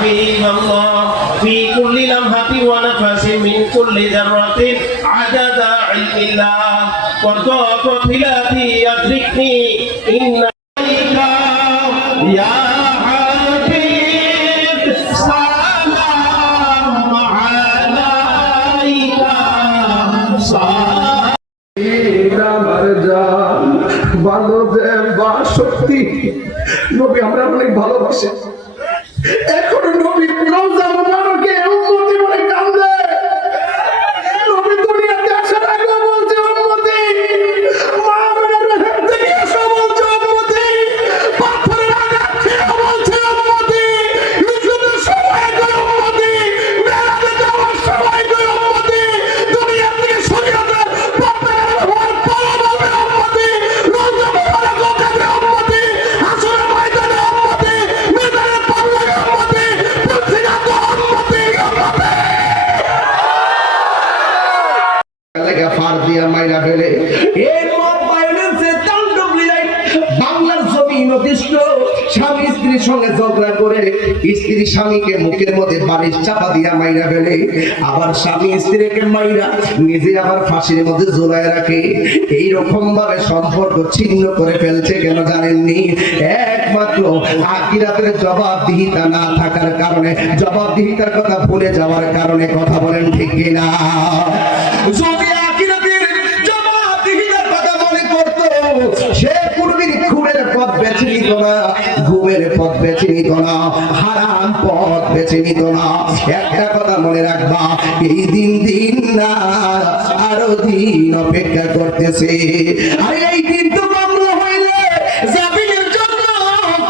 হাবিবাল্লাহ ফি কুল্লি লামহাতিন ওয়া নাফাসিন মিন কুল্লি যাররাতিন আদাদা ইলমিল্লাহ ওয়া তাফিলাতি আদরিকনি ইন্না ইয়া হাবিব সালাম আলাইকা ভালো যে বা সত্যি নবী আমরা অনেক ভালোবাসে এখনো নবী রওজা মুবারকে উম্মতি বলে কান্দে নবী দুনিয়াতে আসার আগে বলছে উম্মতি মা আমাদের হেড থেকে এসো বলছে উম্মতি পাথরের আঘাত খেয়ে বলছে উম্মতি নিজেদের সময় গো উম্মতি মেরাজে যাওয়ার সময় গো উম্মতি দুনিয়া থেকে শরীয়তের পাথরের হওয়ার পর বলবে উম্মতি রওজা মুবারক ওখানে উম্মতি আসরের ময়দানে উম্মতি মেদানে পাল্লায় উম্মতি পুরসিরাতে উম্মতি লাগা ফার দিয়া মাইরা ফেলে এই মত ভায়োলেন্সে তাণ্ডব লীলায় বাংলার জমিন অতিষ্ঠ স্বামী স্ত্রীর সঙ্গে ঝগড়া করে স্ত্রী স্বামীকে মুখের মধ্যে বালিশ চাপা দিয়া মাইরা ফেলে আবার স্বামী স্ত্রীকে মাইরা নিজে আবার ফাঁসির মধ্যে ঝুলায় রাখে এইরকম ভাবে সম্পর্ক ছিন্ন করে ফেলছে কেন জানেননি একমাত্র আখিরাতের জবাবদিহিতা না থাকার কারণে জবাবদিহিতার কথা ভুলে যাওয়ার কারণে কথা বলেন ঠিক কিনা যদি আখিরাতের জবাবদিহিতার কথা মনে করতো সে পূর্বের খুনের পথ বেছে নিত না ঘুমের পথ বেছে নিত না হারাম পথ বেছে নিত না একটা কথা মনে রাখবা এই দিন দিন না আরো দিন অপেক্ষা করতেছে আর এই দিন তো বন্ধ হইলে জাবিনের জন্য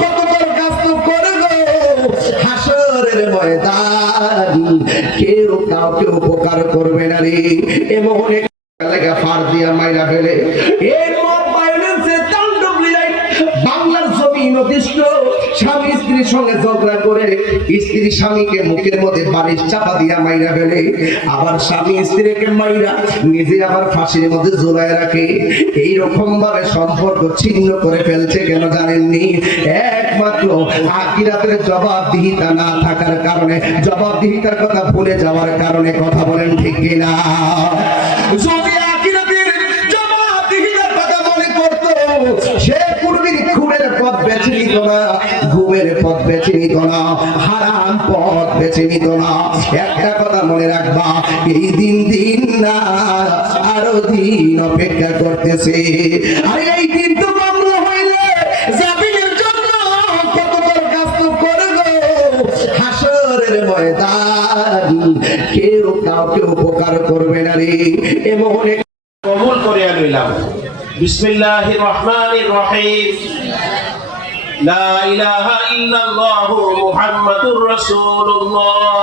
কত বড় কাজ তো করবে হাসরের ময়দান কেউ কাউকে উপকার করবে না রে এমন লাগা ফার দিয়া মাইরা ফেলে এই মত ভায়োলেন্সে তাণ্ডব লীলায় বাংলার জমিন অতিষ্ঠ স্বামী স্ত্রীর সঙ্গে ঝগড়া করে স্ত্রী স্বামীকে মুখের মধ্যে বালিশ চাপা দিয়া মাইরা ফেলে আবার স্বামী স্ত্রীকে মাইরা নিজে আবার ফাঁসির মধ্যে ঝুলায় রাখে এইরকম ভাবে সম্পর্ক ছিন্ন করে ফেলছে কেন জানেননি একমাত্র আখিরাতের জবাবদিহিতা না থাকার কারণে জবাবদিহিতার কথা ভুলে যাওয়ার কারণে কথা বলেন ঠিক কিনা যদি আখিরাতের জবাবদিহিতার কথা মনে করতো সে পূর্বের খুনের পথ বেছে নিত না ঘুমের পথ বেছে নিত না হারাম পথ বেছে নিত না একটা কথা মনে রাখবা এই দিন দিন না আরো দিন অপেক্ষা করতেছে আর এই দিন তো বন্ধ হইলে জাবিনের জন্য কত বড় কাজ তো করবে হাসরের ময়দান কেউ কাউকে উপকার করবে না রে এমন কবুল করে লইলাম বিসমিল্লাহির রহমানির রহিম লা ইলাহা ইল্লাল্লাহু মুহাম্মাদুর রাসূলুল্লাহ